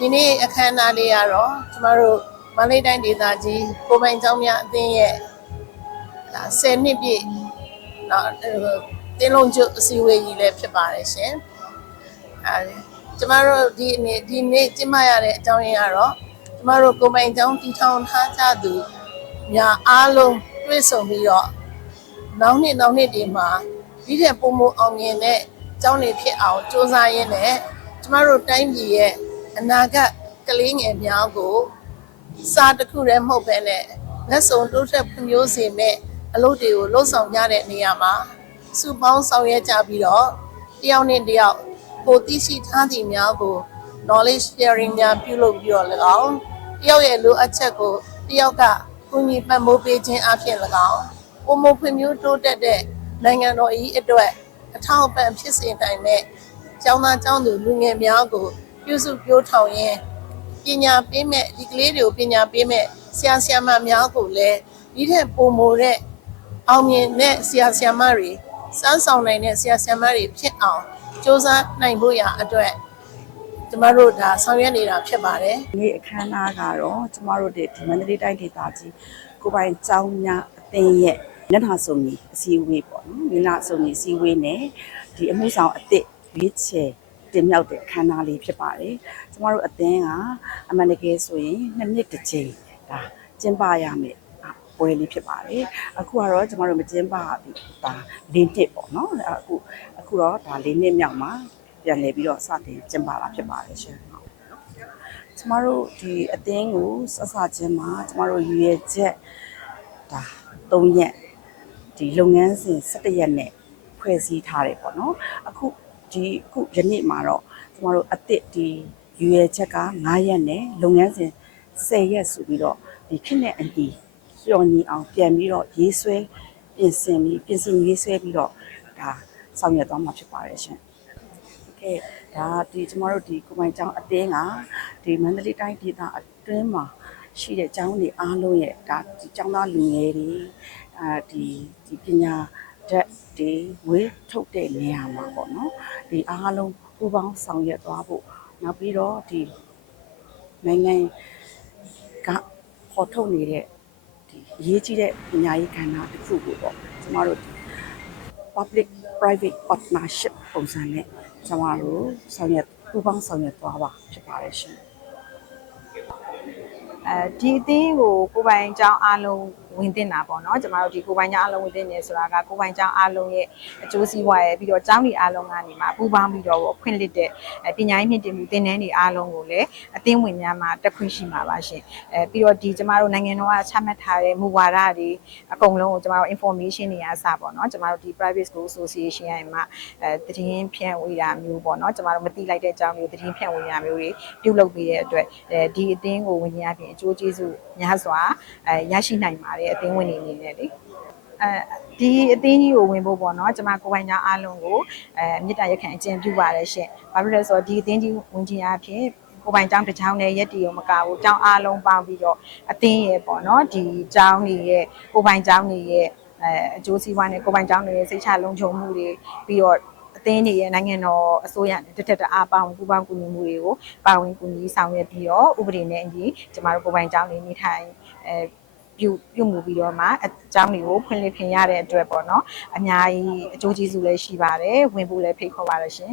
ဒီနေ့အခမ်းအနားလေးကတော့ကျမတို့မန္တလေးတိုင်းဒေသကြီးကိုပိုင်ကျောင်းများအသင်းရဲ့10နှစ်ပြည့်တင်းလုံးကျွတ်အစည်းအဝေးကြီးလည်းဖြစ်ပါတယ်ရှင်ကျမတို့ဒီနေ့ကျင်းပရတဲ့အကြောင်းရင်းကတော့ကျမတို့ကိုပိုင်ကျောင်းတည်ထောင်ထားကြသူများအားလုံးတွေ့ဆုံပြီးတော့နောက်နှစ်တွေမှာဒီထက်ပိုမိုအောင်မြင်တဲ့ကျောင်းတွေဖြစ်အောင်စ조사ရင်းနဲ့ကျမတို့တိုင်းပြည်ရဲ့အနာဂတ်ကလေးငယ်များကိုစာတစ်ခုတည်းမဟုတ်ဘဲနဲ့လက်စုံတိုးတက်ဖွံ့ဖြိုးစေမဲ့အလုပ်တွေကိုလှုပ်ဆောင်ကြတဲ့နေရာမှာစုပေါင်းဆောင်ရွက်ကြပြီးတော့တယောက်နဲ့တယောက်ကိုသိရှိထားသည့်များကို knowledge sharing များပြုလုပ်ပြီးတော့၎င်းတယောက်ရဲ့လိုအပ်ချက်ကိုတယောက်ကကူညီပံ့ပိုးပေးခြင်းအပြင်၎င်းပုံမဖွံ့ဖြိုးတိုးတက်တဲ့နိုင်ငံတော်၏အတွက်အထောက်အပံ့ဖြစ်စေနိုင်တဲ့ကျောင်းသားကျောင်းသူလူငယ်များကိုပြုစုပျိုးထောင်ရင်းပညာပေးမဲ့ဒီကလေးတွေကိုပညာပေးမဲ့ဆရာဆရာမများကိုလည်းဒီထက်ပိုမိုတဲ့အောင်မြင်တဲ့ဆရာဆရာမတွေစမ်းဆောင်နိုင်တဲ့ဆရာဆရာမတွေဖြစ်အောင်စ조사နိုင်ဖို့ရအတွက်ကျမတို့ဒါဆောင်ရွက်နေတာဖြစ်ပါတယ်။ဒီအခမ်းအနားကတော့ကျမတို့ဒီမန္တလေးတိုင်းဒေသကြီးကိုပိုင်ကျောင်းများအသင်းရဲ့မျက်နှာစုံကြီးအစည်းအဝေးပေါ့နော်။မျက်နှာစုံကြီးအစည်းအဝေးနဲ့ဒီအမှုဆောင်အသစ်ရွေးချယ်တင်မြောက်တဲ့အခမ်းအနားလေးဖြစ်ပါတယ်။ကျမတို့အသင်းကအမှန်တကယ်ဆိုရင်2နှစ်တစ်ချိန်ဒါကျင်းပရမယ်ပွဲလေးဖြစ်ပါတယ်အခုကတော့ကျမတို့မကျင်းပဘူးဒါ၄နှစ်ပေါ့နော်အခုတော့ဒါ၄နှစ်မြောက်မှာပြန်လည်ပြီးတော့စတင်ကျင်းပတာဖြစ်ပါတယ်ရှင်ကျမတို့ဒီအသင်းကိုစချင်းမှာကျမတို့ရည်ရွယ်ချက်ဒါ3ရက်ဒီလုပ်ငန်းစဉ်17ရက်နဲ့ဖွဲ့စည်းထားတယ်ပေါ့နော်အခုယနေ့မှာတော့ကျမတို့အသစ်ဒီရည်ရွယ်ချက်က9ရက်နဲ့လုပ်ငန်းစဉ်10ရက်ဆိုပြီးတော့ဒီခေတ်နဲ့အညီလျော်ညီအောင်ပြန်ပြီးတော့ရေးဆွဲပြင်ဆင်ရေးဆွဲပြီးတော့ဒါဆောင်ရွက်သွားမှာဖြစ်ပါတယ်ရှင်โอเคဒါဒီကျမတို့ဒီကိုပိုင်ကျောင်းအသင်းကဒီမန္တလေးတိုင်းဒေသအတွင်းမှာရှိတဲ့ကျောင်းတွေအားလုံးရဲ့ဒါဒီကျောင်းသားလူငယ်တွေဒီပညာဓာတ်တွေဝေးထုတ်တဲ့နေရာမှာပေါ့နော်ဒီအားလုံးပူးပေါင်းဆောင်ရွက်သွားဖို့နောက်ပြီးတော့ဒီနိုင်ငံကပေါ်ထုတ်နေတဲ့ဒီအရေးကြီးတဲ့ပညာရေးကဏ္ဍတစ်ခုကိုပေါ့ကျမတို့ public private partnership ပုံစံနဲ့ကျမတို့ပူးပေါင်းဆောင်ရွက်သွားပါဖြစ်ပါတယ်ရှင်ဒီအသင်းကိုပိုင်ကျောင်းအားလုံးဝင်တင်တာပေါ့နော်ကျမတို့ဒီကိုပိုင်ကျောင်းအားလုံးဝင်တင်နေဆိုတာကကိုပိုင်ကျောင်းအားလုံးရဲ့အကျိုးစီးပွားရဲ့ပြီးတော့ကျောင်းတွေအားလုံးကနေမှာပူးပေါင်းပြီးတော့ဖွင့်လှစ်တဲ့ပညာရေးမြင့်တင်မှုသင်တန်းတွေအားလုံးကိုလည်းအသင်းဝင်များမှာတက်ခွင့်ရှိမှာပါရှင်ပြီးတော့ဒီကျမတို့နိုင်ငံတော်ကချမှတ်ထားတဲ့မူဝါဒတွေအကုန်လုံးကိုကျမတို့ information တွေအစပေါ့နော်ကျမတို့ဒီ private school association ရဲ့မှာသတင်းဖြန့်ဝေတာမျိုးပေါ့နော်ကျမတို့မသိလိုက်တဲ့ကျောင်းတွေကိုသတင်းဖြန့်ဝေတာမျိုးတွေပြုလုပ်ပေးတဲ့အတွက်ဒီအသင်းကိုဝင်ရပြင်အကျိုးကျေးဇူးများစွာရရှိနိုင်ပါတယ်အသင်းဝင်တွေအနေနဲ့လေဒီအသင်းကြီးကိုဝင်ဖို့ပေါ့နော်ကျမကိုပိုင်ကျောင်းအားလုံးကိုမေတ္တာရက်ခံအကျဉ်းပြုပါတယ်ရှင်ဘာဖြစ်လဲဆိုတော့ဒီအသင်းကြီးဝင်ခြင်းအပြင်ကိုပိုင်ကျောင်းတစ်ချောင်းနဲ့ရက်တီရုံမကဘူးကျောင်းအားလုံးပေါင်းပြီးတော့အသင်းရဲ့ပေါ့နော်ဒီကျောင်းတွေရဲ့ကိုပိုင်ကျောင်းတွေရဲ့အကျိုးစီးပွားနဲ့ကိုပိုင်ကျောင်းတွေရဲ့စိတ်ချလုံခြုံမှုတွေပြီးတော့အသင်းတွေရဲ့နိုင်ငံတော်အစိုးရတက်အားပေါင်းပူးပေါင်းကူညီမှုတွေကိုပါဝင်ကူညီဆောင်ရွက်ပြီးတော့ဥပဒေနဲ့အညီကျမတို့ကိုပိုင်ကျောင်းတွေနေထိုင်ပြုမှုပြီးတော့မှအကြောင်းတွေကိုဖွင့်လှစ်ခွင့်ရတဲ့အတွက်ပေါ့နော်အများကြီးအကျိုးကျေးဇူးလည်းရှိပါတယ်ဝင်ဖို့လည်းဖိတ်ခေါ်ပါတယ်ရှင်